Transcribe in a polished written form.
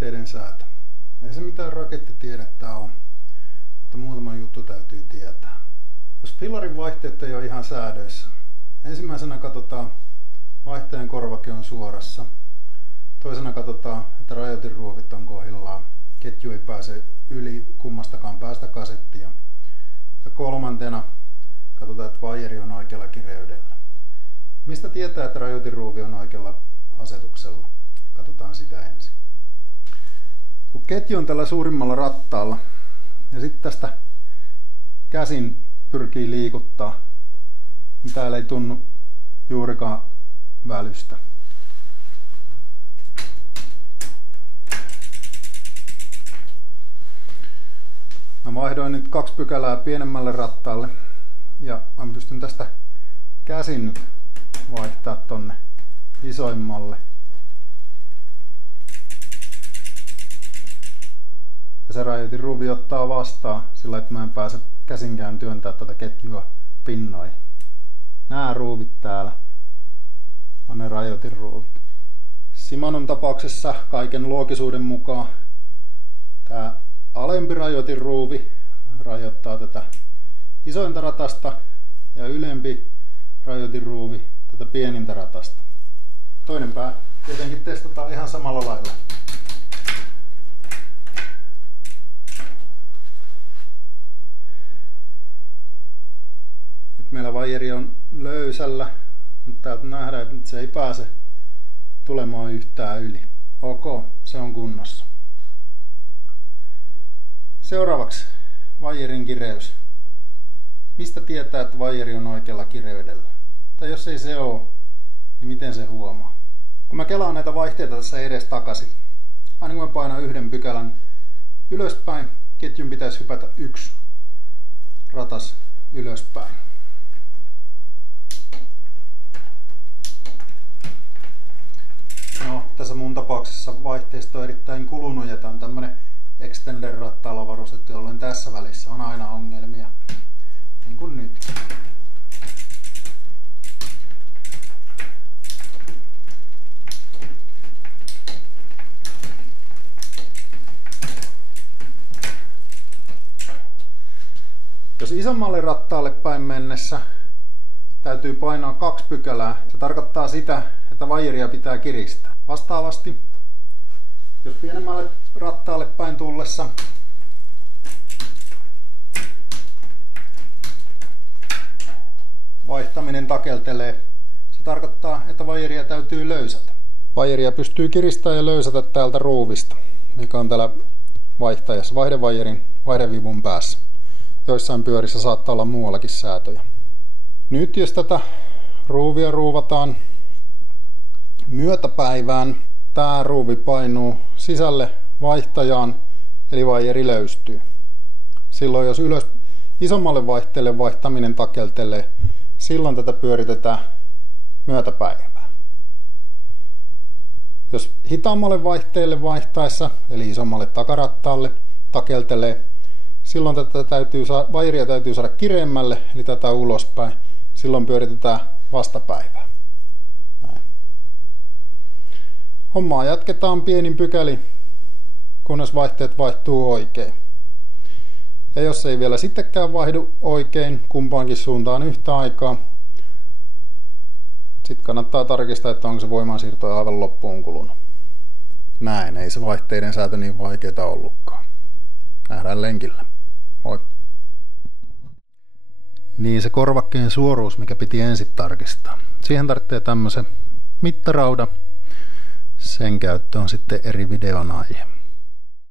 vaihteiden säätö. Ei se mitään rakettitiedettä ole, mutta muutama juttu täytyy tietää. Jos fillarin vaihteet ei ole ihan säädöissä, ensimmäisenä katsotaan vaihteen korvake on suorassa. Toisena katsotaan, että rajoitinruuvit on kohdillaan. Ketju ei pääse yli kummastakaan päästä kasettia. Ja kolmantena katsotaan, että vaijeri on oikealla kireydellä. Mistä tietää, että rajoitinruuvi on oikealla asetuksella? Katsotaan sitä ensin. Kun ketju on tällä suurimmalla rattaalla ja sitten tästä käsin pyrkii liikuttaa, niin täällä ei tunnu juurikaan välystä. Mä vaihdoin nyt 2 pykälää pienemmälle rattaalle ja mä pystyn tästä käsin nyt vaihtaa tonne isoimmalle. Ja se rajoitinruuvi ottaa vastaan sillä, että mä en pääse käsinkään työntää tätä ketjua pinnoihin. Nämä ruuvit täällä on ne rajoitinruuvit. Shimanon tapauksessa kaiken loogisuuden mukaan tämä alempi rajoitinruuvi rajoittaa tätä isointa ratasta ja ylempi rajoitinruuvi tätä pienintä ratasta. Toinen pää tietenkin testataan ihan samalla lailla. Nyt meillä vaijeri on löysällä, mutta täältä nähdään, että nyt se ei pääse tulemaan yhtään yli. Ok, se on kunnossa. Seuraavaksi vaijerin kireys. Mistä tietää, että vaijeri on oikealla kireydellä? Tai jos ei se ole, niin miten se huomaa? Kun mä kelaan näitä vaihteita tässä edes takaisin, aina kun mä painan 1 pykälän ylöspäin, ketjun pitäisi hypätä 1 ratas ylöspäin. No, tässä mun tapauksessa vaihteista on erittäin kulunut ja tää on tämmönen extender-rattaalla varustettu, jolloin tässä välissä on aina ongelmia, niin kuin nyt. Jos isommalle rattaalle päin mennessä täytyy painaa 2 pykälää, se tarkoittaa sitä, että vaijeria pitää kiristää. Vastaavasti, jos pienemmälle rattaalle päin tullessa vaihtaminen takeltelee, se tarkoittaa, että vaijeria täytyy löysätä. Vaijeria pystyy kiristämään ja löysätä täältä ruuvista, mikä on täällä vaihtajassa, vaihdevaijerin vaihdevivun päässä. Joissain pyörissä saattaa olla muuallakin säätöjä. Nyt jos tätä ruuvia ruuvataan myötäpäivään, tämä ruuvi painuu sisälle vaihtajaan, eli vaijeri löystyy. Silloin jos isommalle vaihteelle vaihtaminen takeltelee, silloin tätä pyöritetään myötäpäivään. Jos hitaammalle vaihteelle vaihtaessa, eli isommalle takarattaalle takeltelee, silloin vaijeria täytyy saada kireemmälle, eli tätä ulospäin. Silloin pyöritetään vastapäivää. Näin. Hommaa jatketaan pienin pykäli, kunnes vaihteet vaihtuu oikein. Ja jos ei vielä sittenkään vaihdu oikein kumpaankin suuntaan yhtä aikaa, sitten kannattaa tarkistaa, että onko se voimansiirto aivan loppuun kulunut. Näin, ei se vaihteiden säätö niin vaikeaa ollutkaan. Nähdään lenkillä. Moi. Niin se korvakkeen suoruus, mikä piti ensin tarkistaa. Siihen tarvitsee tämmöisen mittaraudan. Sen käyttö on sitten eri videon aihe.